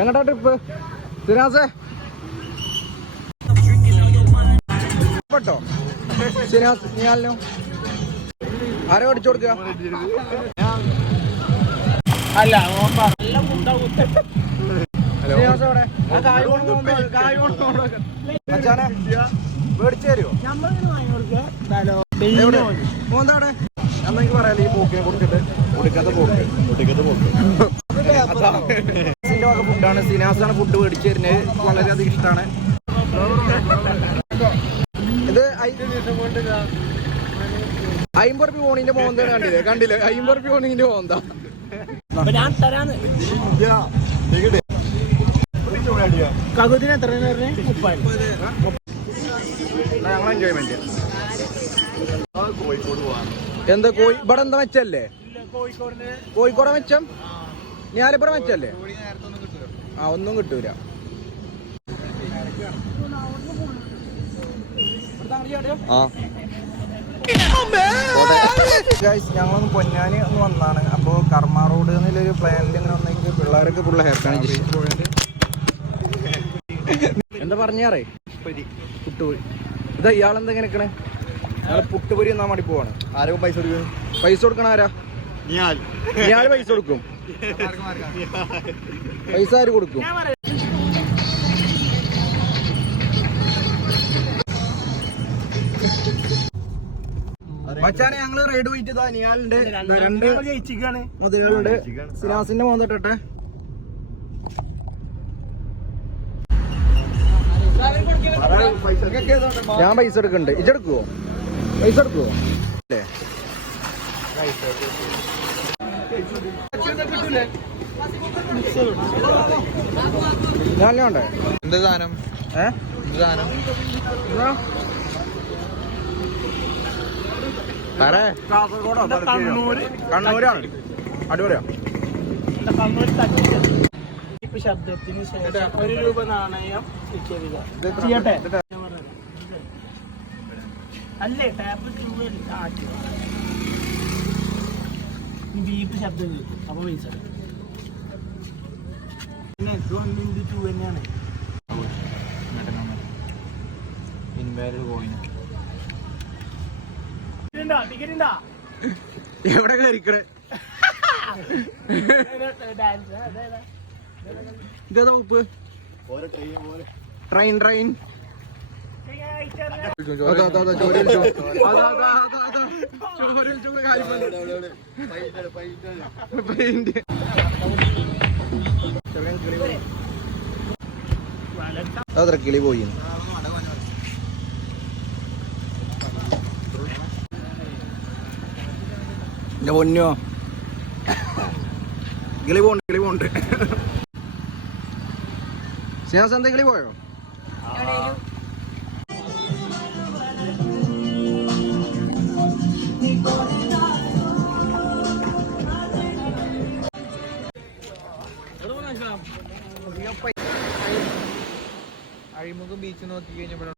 എങ്ങട്ടാ ട്രിപ്പ് സിനാസേ പെട്ടോ സിനാസ് നിയാലിനോ ആരെ പഠിച്ചു കൊടുക്കുക അല്ല മേടിച്ചു തരുമോ മോന്താടെ അന്നെനിക്ക് പറയാലോ ഈ പോക്കിനെ കുറിച്ചിട്ട് ഒടുക്കത്തെ പോക്ക് വക ഫുഡാണ് സിനാസാണ് ഫുഡ് മേടിച്ചു തരുന്നത് വളരെയധികം ഇഷ്ടമാണ് ഇത് 50 റുപ്യ പോണിന്റെ മോന്താണ് കണ്ടില്ലേ 50 റുപ്യ പോണിന്റെ മോന്താ കകുതിന് എത്ര ഞങ്ങൾ എൻജോയ്മെന്റ് എന്താ ഇവിടെ എന്താ മെച്ചല്ലേ കോഴിക്കോട് മെച്ചം ഞാനിപ്പുറം മെച്ചല്ലേ ഒന്നും കിട്ടൂല ഞങ്ങളൊന്ന് പൊന്നാനി ഒന്ന് വന്നാണ് അപ്പോൾ കർമ്മ റോഡ് എന്നുള്ളൊരു പ്ലാനിൽ ഇങ്ങനെ വന്നെങ്കിൽ പിള്ളേർക്ക് ഫുള്ള് ഹെയർക്കാണ് എന്താ പറഞ്ഞാറേ പുട്ടുപൊരി ഇതാ ഇയാളെന്താ ഇങ്ങനെ നിൽക്കണേ ഞങ്ങൾ പുട്ടുപൊരി എന്നാ മടി പോവാണ് ആരും പൈസ കൊടുക്കണ ആരാ ഞാൻ പൈസ കൊടുക്കും പൈസ ആര് കൊടുക്കും മച്ചാനെ ഞങ്ങള് റൈഡ് പോയിട്ട് നിയാലുണ്ട് 2 മുതലുകളുണ്ട് സിനാസിന്റെ മോന്തിട്ടെ ഞാൻ പൈസ എടുക്കണ്ട് ഇജെടുക്കുവോ പൈസ എടുക്കുവോ ഞാൻ വേണ്ടേ എന്ത് സാധനം സാധനം കണ്ണൂരാണ് അടിപൊളിയാ ശബ്ദത്തിന് ശേഷം 1 രൂപ നാണയം ചെയ്യട്ടെ അല്ലേ ടാപ്പ് ബീപ്പ് ശബ്ദം കേൾക്കും അപ്പൊ പൈസ പിന്നെ 1x2 തന്നെയാണ് എവിടെ കയറിക്കണേ ഇതേതാ ഉപ്പ് ട്രെയിൻ അത്ര കിളി പോയി പൊന്നോ കിളി പോണ്ട് സിനാസ് എന്താ കിളി പോയോ അഴിമുഖം ബീച്ച് നോക്കി കഴിഞ്ഞപ്പോൾ